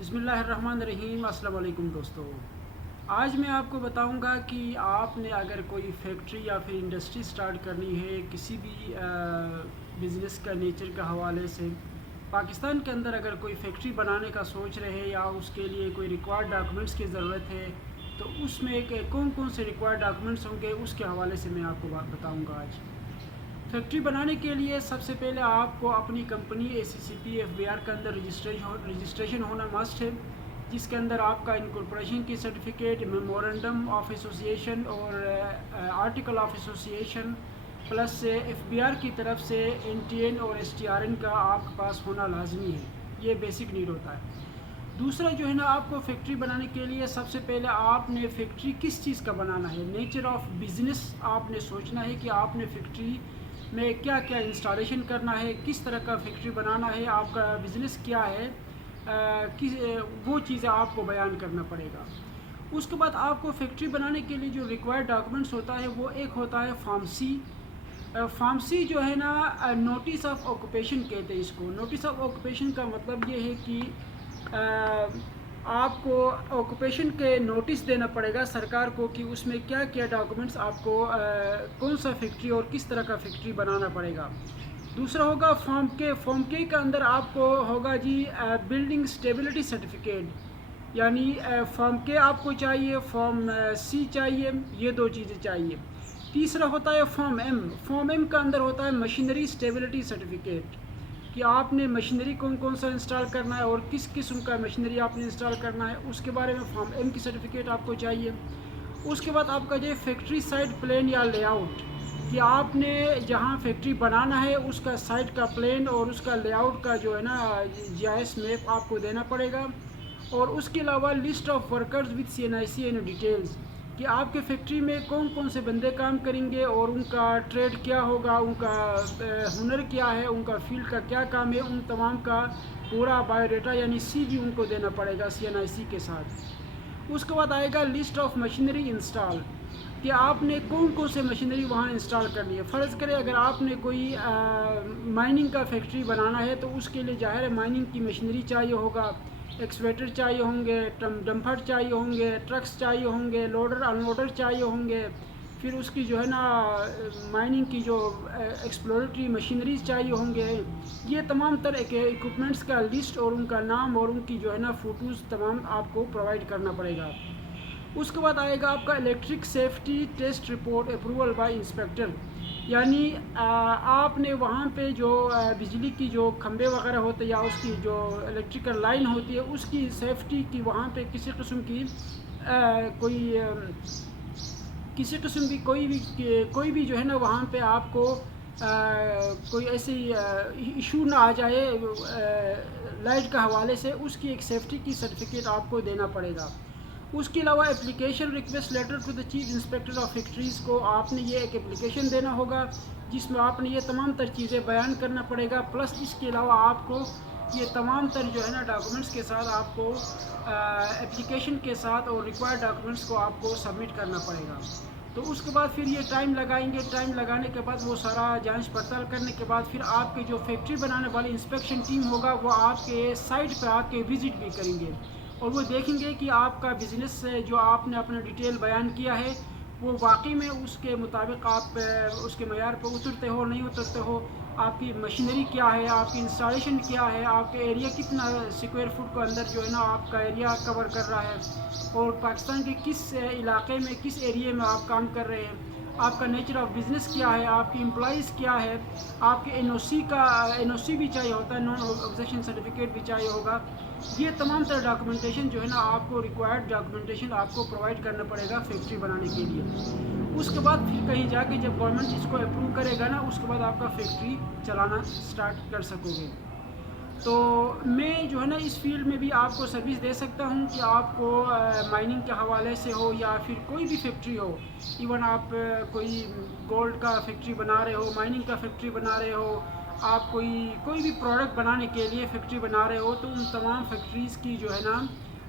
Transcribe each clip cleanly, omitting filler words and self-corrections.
بسم اللہ الرحمن الرحیم۔ السلام علیکم دوستو، آج میں آپ کو بتاؤں گا کہ آپ نے اگر کوئی فیکٹری یا پھر انڈسٹری سٹارٹ کرنی ہے کسی بھی بزنس کا نیچر کا حوالے سے، پاکستان کے اندر اگر کوئی فیکٹری بنانے کا سوچ رہے یا اس کے لیے کوئی ریکوائرڈ ڈاکومنٹس کی ضرورت ہے تو اس میں کون کون سے ریکوائرڈ ڈاکومنٹس ہوں گے اس کے حوالے سے میں آپ کو بتاؤں گا آج۔ فیکٹری بنانے کے لیے سب سے پہلے آپ کو اپنی کمپنی ACCP-FBR کے اندر رجسٹریشن ہونا مسٹ ہے، جس کے اندر آپ کا انکارپوریشن کی سرٹیفکیٹ، میمورنڈم آف ایسوسیشن اور article of association plus FBR کی طرف سے NTN اور STRN کا آپ کے پاس ہونا لازمی ہے۔ یہ بیسک نیڈ ہوتا ہے۔ دوسرا جو ہے نا، آپ کو فیکٹری بنانے کے لیے سب سے پہلے آپ نے فیکٹری کس چیز کا بنانا ہے، نیچر آف بزنس آپ نے سوچنا ہے کہ آپ نے فیکٹری میں کیا کیا انسٹالیشن کرنا ہے، کس طرح کا فیکٹری بنانا ہے، آپ کا بزنس کیا ہے، وہ چیزیں آپ کو بیان کرنا پڑے گا۔ اس کے بعد آپ کو فیکٹری بنانے کے لیے جو ریکوائرڈ ڈاکومنٹس ہوتا ہے وہ ایک ہوتا ہے فارم سی۔ فارم سی جو ہے نا، نوٹس آف آکوپیشن کہتے ہیں اس کو۔ نوٹس آف آکوپیشن کا مطلب یہ ہے کہ آپ کو آکوپیشن کے نوٹس دینا پڑے گا سرکار کو کہ اس میں کیا کیا ڈاکومنٹس آپ کو کون سا فیکٹری اور کس طرح کا فیکٹری بنانا پڑے گا۔ دوسرا ہوگا فارم کے کے اندر آپ کو ہوگا جی بلڈنگ اسٹیبلٹی سرٹیفکیٹ، یعنی فارم کے آپ کو چاہیے، فارم سی چاہیے، یہ دو چیزیں چاہیے۔ تیسرا ہوتا ہے فارم ایم کا اندر ہوتا ہے مشینری اسٹیبلٹی سرٹیفکیٹ، کہ آپ نے مشینری کون سا انسٹال کرنا ہے اور کس قسم کا مشینری آپ نے انسٹال کرنا ہے، اس کے بارے میں فارم ایم کی سرٹیفکیٹ آپ کو چاہیے۔ اس کے بعد آپ کا جو فیکٹری سائٹ پلان یا لے آؤٹ، کہ آپ نے جہاں فیکٹری بنانا ہے اس کا سائٹ کا پلان اور اس کا لے آؤٹ کا جو ہے نا GIS میپ آپ کو دینا پڑے گا۔ اور اس کے علاوہ list of workers with CNIC and details, کہ آپ کے فیکٹری میں کون کون سے بندے کام کریں گے اور ان کا ٹریڈ کیا ہوگا، ان کا ہنر کیا ہے، ان کا فیلڈ کا کیا کام ہے، ان تمام کا پورا بایو ڈیٹا یعنی CV ان کو دینا پڑے گا CNIC کے ساتھ۔ اس کے بعد آئے گا لسٹ آف مشینری انسٹال، کہ آپ نے کون کون سے مشینری وہاں انسٹال کرنی ہے۔ فرض کرے اگر آپ نے کوئی مائننگ کا فیکٹری بنانا ہے تو اس کے لیے ظاہر ہے مائننگ کی مشینری چاہیے ہوگا، ایکسویٹر چاہیے ہوں گے، ڈمپر چاہیے ہوں گے، ٹرکس چاہیے ہوں گے، لوڈر ان لوڈر چاہیے ہوں گے، پھر اس کی جو ہے نا مائننگ کی جو ایکسپلوریٹری مشینریز چاہیے ہوں گے۔ یہ تمام تر ایکوپمنٹس کا لسٹ اور ان کا نام اور ان کی جو ہے نا فوٹوز تمام آپ کو پرووائڈ کرنا پڑے گا۔ اس کے بعد آئے گا آپ کا electric safety test report approval by inspector, یعنی آپ نے وہاں پہ جو بجلی کی جو کھمبے وغیرہ ہوتے ہیں یا اس کی جو الیکٹریکل لائن ہوتی ہے اس کی سیفٹی کی وہاں پہ کسی قسم کی کوئی کوئی بھی جو ہے نا وہاں پہ آپ کو کوئی ایسی ایشو نہ آ جائے لائٹ کا حوالے سے، اس کی ایک سیفٹی کی سرٹیفکیٹ آپ کو دینا پڑے گا۔ اس کے علاوہ application request letter to the chief inspector of factories کو آپ نے یہ ایک اپلیکیشن دینا ہوگا جس میں آپ نے یہ تمام تر چیزیں بیان کرنا پڑے گا، پلس اس کے علاوہ آپ کو یہ تمام تر جو ہے نا ڈاکومنٹس کے ساتھ آپ کو اپلیکیشن کے ساتھ اور ریکوائرڈ ڈاکومنٹس کو آپ کو سبمٹ کرنا پڑے گا۔ تو اس کے بعد پھر یہ ٹائم لگائیں گے، ٹائم لگانے کے بعد وہ سارا جانچ پڑتال کرنے کے بعد پھر آپ کے جو فیکٹری بنانے والی انسپیکشن ٹیم ہوگا وہ آپ کے سائٹ پہ آ کے وزٹ بھی کریں گے اور وہ دیکھیں گے کہ آپ کا بزنس سے جو آپ نے اپنا ڈیٹیل بیان کیا ہے وہ واقعی میں اس کے مطابق آپ اس کے معیار پہ اترتے ہو نہیں اترتے ہو، آپ کی مشینری کیا ہے، آپ کی انسٹالیشن کیا ہے، آپ کے ایریا کتنا اسکوائر فٹ کو اندر جو ہے نا آپ کا ایریا کور کر رہا ہے اور پاکستان کے کس علاقے میں کس ایریے میں آپ کام کر رہے ہیں، آپ کا نیچر آف بزنس کیا ہے، آپ کی امپلائیز کیا ہے، آپ کے NOC بھی چاہیے ہوتا ہے، نان آبجیکشن سرٹیفکیٹ بھی چاہیے ہوگا۔ یہ تمام تر ڈاکومنٹیشن جو ہے نا آپ کو ریکوائرڈ ڈاکومنٹیشن آپ کو پرووائڈ کرنا پڑے گا فیکٹری بنانے کے لیے۔ اس کے بعد پھر کہیں جا کے جب گورنمنٹ اس کو اپروو کرے گا نا اس کے بعد آپ کا فیکٹری چلانا سٹارٹ کر سکو گے۔ تو میں جو ہے نا اس فیلڈ میں بھی آپ کو سروس دے سکتا ہوں کہ آپ کو مائننگ کے حوالے سے ہو یا پھر کوئی بھی فیکٹری ہو، ایون آپ کوئی گولڈ کا فیکٹری بنا رہے ہو، مائننگ کا فیکٹری بنا رہے ہو، آپ کوئی بھی پروڈکٹ بنانے کے لیے فیکٹری بنا رہے ہو، تو ان تمام فیکٹریز کی جو ہے نا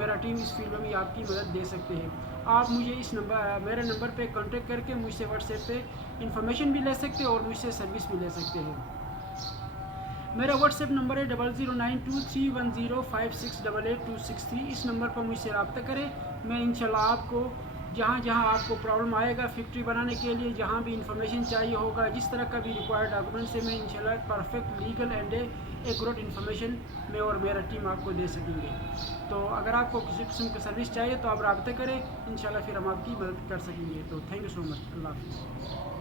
میرا ٹیم اس فیلڈ میں آپ کی مدد دے سکتے ہیں. آپ مجھے اس میرے نمبر پہ کانٹیکٹ کر کے مجھ سے واٹس ایپ پہ انفارمیشن بھی لے سکتے ہیں اور مجھ سے سروس بھی لے سکتے ہیں. میرا واٹس ایپ نمبر ہے 00923105688263. اس نمبر پر مجھ سے رابطہ کریں. میں انشاءاللہ آپ کو جہاں جہاں آپ کو پرابلم آئے گا فیکٹری بنانے کے لیے، جہاں بھی انفارمیشن چاہیے ہوگا، جس طرح کا بھی ریکوائرڈ ڈاکومنٹ سے، میں انشاءاللہ perfect legal and accurate information میں اور میرا ٹیم آپ کو دے سکیں گے. تو اگر آپ کو کسی قسم کی سروس چاہیے تو آپ رابطہ کریں، انشاءاللہ پھر ہم آپ کی مدد کر سکیں گے. تو تھینک یو سو مچ. اللہ حافظ.